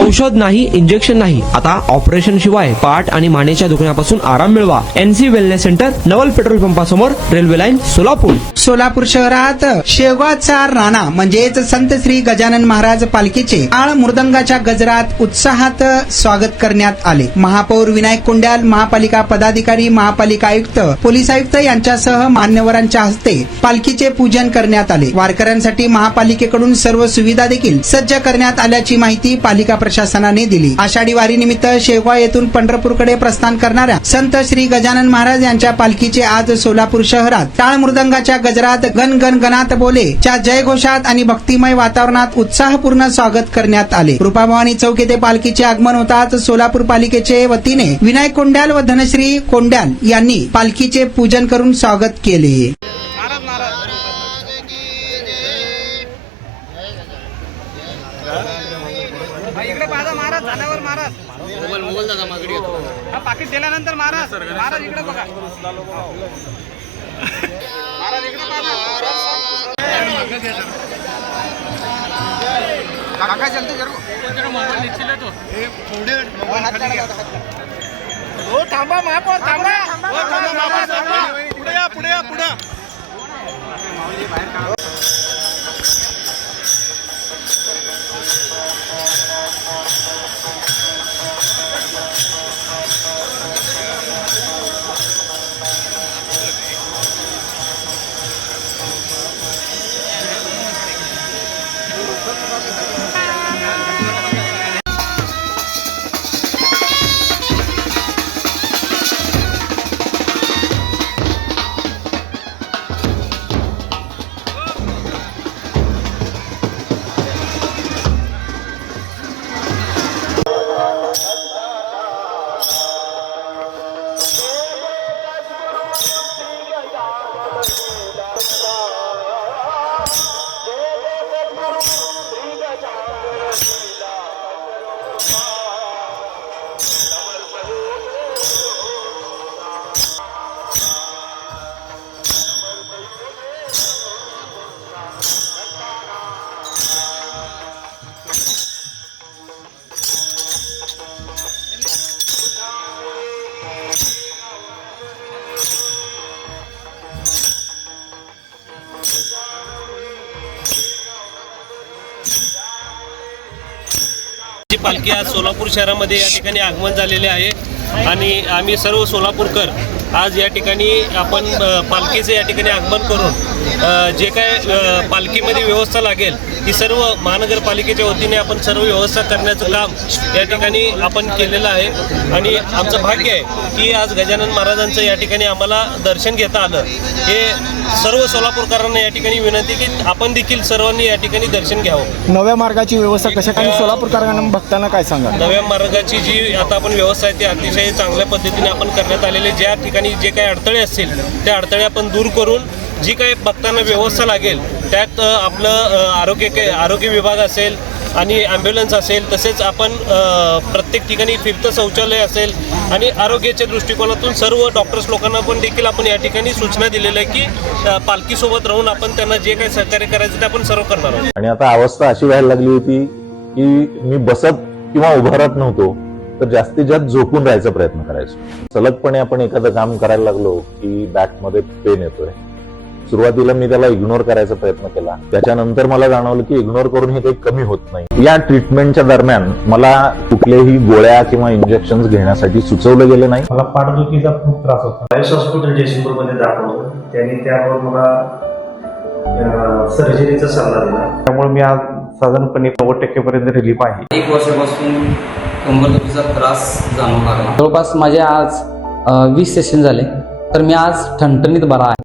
औषध नाही, इंजेक्शन नाही, आता ऑपरेशन शिवाय पाठ आणि मानेच्या दुखण्यापासून आराम मिळवा. NC wellness centre, Naval petrol पंपासमोर, रेल्वे लाईन, सोलापूर. सोलापूर शहरात शेवगावचा राणा म्हणजेच संत श्री गजानन महाराज पालखीचे टाळ मृदंगाच्या गजरात उत्साहात स्वागत करण्यात आले. महापौर विनायक कोंड्याल, महापालिका पदाधिकारी, महापालिका आयुक्त, पोलीस आयुक्त यांच्यासह मान्यवरांच्या हस्ते पालखीचे पूजन करण्यात आले. वारकऱ्यांसाठी महापालिकेकडून सर्व सुविधा देखील सज्ज करण्यात आल्याची माहिती पालिका प्रशासनाने दिली. आषाढी वारीनिमित्त शेवगाव येथून पंढरपूरकडे प्रस्थान करणाऱ्या संत श्री गजानन महाराज यांच्या पालखीचे आज सोलापूर शहरात टाळ मृदंगाच्या गजरात गण गण गणात बोले च्या जयघोषात आणि भक्तिमय वातावरणात उत्साहपूर्ण स्वागत करण्यात आले. रूपाभवानी चौक येथे पालखीचे आगमन होताच सोलापूर पालिकेचे वतीने विनायक कोंड्याल व धनश्री कोंड्याल यांनी पालखीचे पूजन करून स्वागत केले. इकडे पाहा महाराज, झाल्यावर महाराज मोबाईल दादा मागडी येतो. हा पाकिट दिल्यानंतर महाराज इकडे बघा. महाराज इकडे काका चलते जरूर मोबाईल निश्चित तो हो. थांबा महापौर, थांबा. पुढे या. पालखी आज सोलापूर शहरामध्ये या ठिकाणी आगमन झालेले आहे आणि आम्ही सर्व सोलापूरकर आज या ठिकाणी आपण पालखीचे या ठिकाणी आगमन करून जे काय पालखीमध्ये व्यवस्था लागेल ती सर्व महानगरपालिकेच्या वतीने आपण सर्व व्यवस्था करण्याचं काम या ठिकाणी आपण केलेलं आहे. आणि आमचं भाग्य आहे की आज गजानन महाराजांचं या ठिकाणी आम्हाला दर्शन घेता आलं. हे सर्व सोलापूरकरांना या ठिकाणी विनंती की आपण देखील सर्वांनी या ठिकाणी दर्शन घ्यावं. नव्या मार्गाची व्यवस्था कशा आणि सोलापूरकरांना भक्तांना काय सांगा? नव्या मार्गाची जी आता आपण व्यवस्था आहे ती अतिशय चांगल्या पद्धतीने आपण करण्यात आलेले. ज्या ठिकाणी जे काही अडथळे असतील त्या अडथळे आपण दूर करून जी काही भक्तांना व्यवस्था लागेल त्यात आपलं आरोग्य विभाग असेल आणि ॲम्ब्युलन्स असेल, तसेच आपण प्रत्येक ठिकाणी फिरतं शौचालय असेल आणि आरोग्याच्या दृष्टिकोनातून सर्व डॉक्टर्स लोकांना पण देखील आपण या ठिकाणी सूचना दिलेल्या आहे की पालखीसोबत राहून आपण त्यांना जे काही सहकार्य करायचं ते आपण सर्व करणार आहोत. आणि आता अवस्था अशी व्हायला लागली होती की मी बसत किंवा उभं राहत नव्हतो, तर जास्तीत जास्त झोपून राहायचा प्रयत्न करायचो. सलगपणे आपण एखादं काम करायला लागलो की बॅकमध्ये पेन येतोय. सुरुवातीला मी त्याला इग्नोर करायचा प्रयत्न केला, त्याच्यानंतर मला जाणवलं की इग्नोर करून हे काही कमी होत नाही. या ट्रीटमेंटच्या दरम्यान मला कुठल्याही गोळ्या किंवा इंजेक्शन घेण्यासाठी सुचवलं गेलं नाही. मला पाठदुखीचा खूप त्रास होता. आयुष हॉस्पिटल जयसिंगपूरमध्ये दाखवलं, त्यांनी त्यावर मला सर्जरीचा सल्ला दिला. त्यामुळे मी आज साधारणपणे 90% पर्यंत रिलीफ आहे. 1 वर्षापासून कंबरदुखीचा त्रास जाणवू लागला. जवळपास माझे आज 20 सेशन झाले, तर मी आज ठणठणीत बरा आहे.